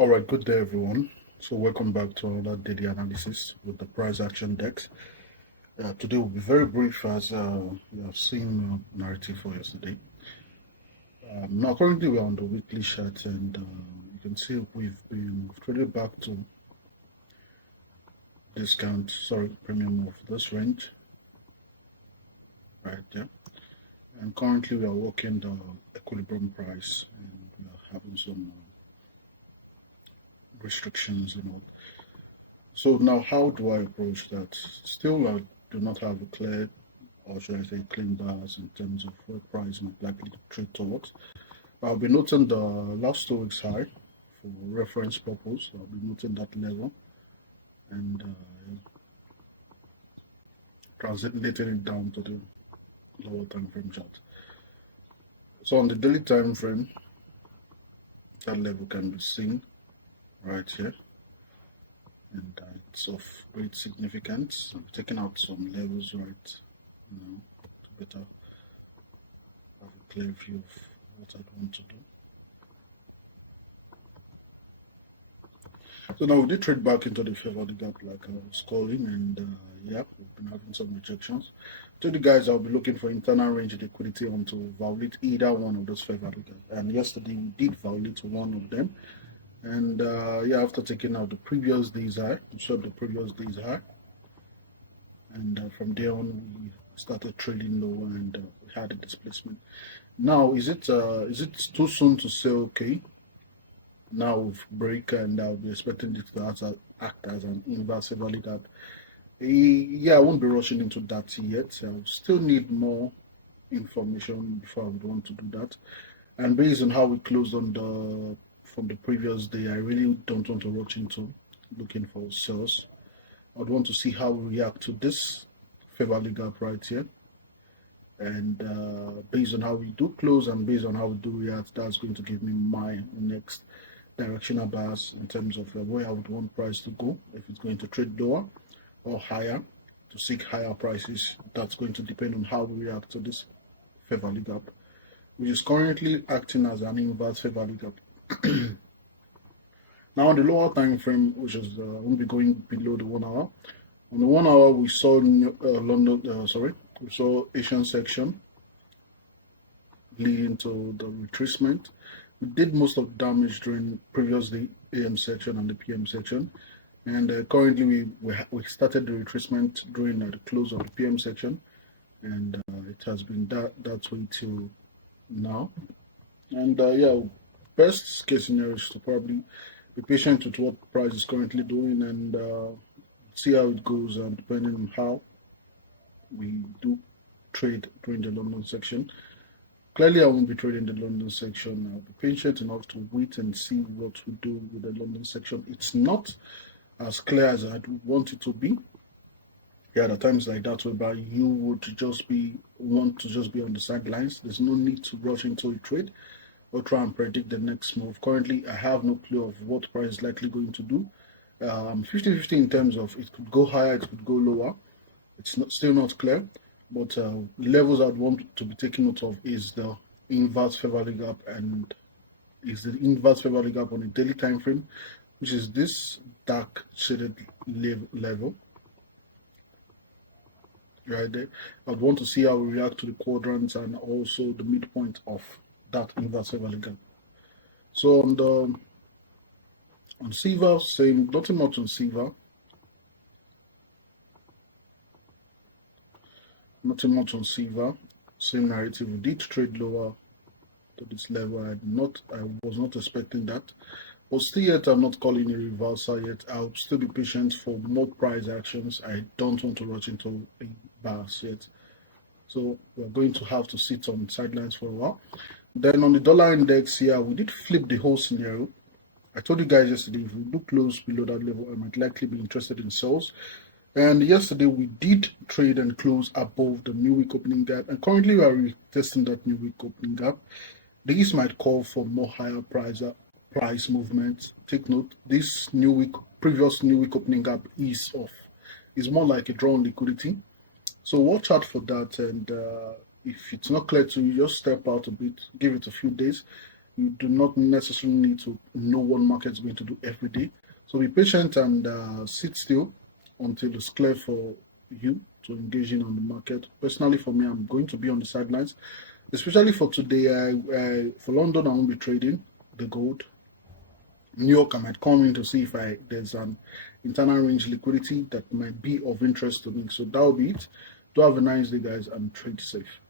All right, good day, everyone. So, welcome back to another daily analysis with the price action dex. Today will be very brief as you have seen narrative for yesterday. Now, currently, we're on the weekly chart, and you can see we've traded back to premium of this range right there. And currently, we are working the equilibrium price, and we are having some restrictions and all. So now, how do I approach that? Still, I do not have a clear, or should I say, clean bars in terms of where price might likely to trade towards. I'll be noting the last 2 weeks high for reference purpose. I'll be noting that level and translating it down to the lower time frame chart. So on the daily time frame, that level can be seen right here, and it's of great significance. I'm taking out some levels right now to better have a clear view of what I'd want to do. So now we did trade back into the fair value gap like I was calling, and yeah, we've been having some rejections. To the guys, I'll be looking for internal range liquidity on to violate either one of those fair value gap. And yesterday we did violate one of them. And yeah, after taking out the previous day's high, we saw the previous day's high, and from there on we started trading lower, and we had a displacement. Now, is it too soon to say okay? Now with break, and I'll be expecting it to act as an inverse value gap. Yeah, I won't be rushing into that yet. I'll still need more information before I would want to do that. And based on how we closed on from the previous day, I really don't want to rush into looking for sales. I'd want to see how we react to this fair value gap right here. And based on how we do close and based on how we do react, that's going to give me my next directional bias in terms of where I would want price to go, if it's going to trade lower or higher to seek higher prices. That's going to depend on how we react to this fair value gap, which is currently acting as an inverse fair value gap. Now on the lower time frame, which is won't be going below the 1 hour. On the 1 hour, we saw we saw Asian section leading to the retracement. We did most of the damage during previous day AM section and the PM section, and currently we started the retracement during the close of the PM section, and it has been that way till now. And yeah, best case scenario is to probably be patient with what price is currently doing and see how it goes, depending on how we do trade during the London section. Clearly, I won't be trading the London section. I'll be patient enough to wait and see what we do with the London section. It's not as clear as I'd want it to be. Yeah, at times like that whereby you would want to just be on the sidelines. There's no need to rush into a trade or try and predict the next move. Currently, I have no clue of what price is likely going to do. 50-50 in terms of it could go higher, it could go lower. It's still not clear, but levels I'd want to be taken note of is the inverse fair value gap, and is the inverse fair value gap on a daily time frame, which is this dark shaded level right there. I'd want to see how we react to the quadrants and also the midpoint of that inverse fair value gap. So on silver, same, nothing much on silver. Nothing much on silver. Same narrative. We did trade lower to this level. I was not expecting that. But still yet, I'm not calling a reversal yet. I'll still be patient for more price actions. I don't want to rush into a bars yet. So we're going to have to sit on the sidelines for a while. Then on the dollar index here, we did flip the whole scenario. I told you guys yesterday, if we do close below that level, I might likely be interested in sales. And yesterday we did trade and close above the new week opening gap, and currently we are testing that new week opening gap. These might call for more higher price movement. Take note, this previous new week opening gap is more like a drawn liquidity. So watch out for that, and if it's not clear to you, just step out a bit, give it a few days. You do not necessarily need to know what market is going to do every day. So be patient and sit still until it's clear for you to engage in on the market. Personally, for me, I'm going to be on the sidelines, especially for today. For London, I won't be trading the gold. New York, I might come in to see if there's an internal range liquidity that might be of interest to me. So that will be it. Do have a nice day, guys, and trade safe.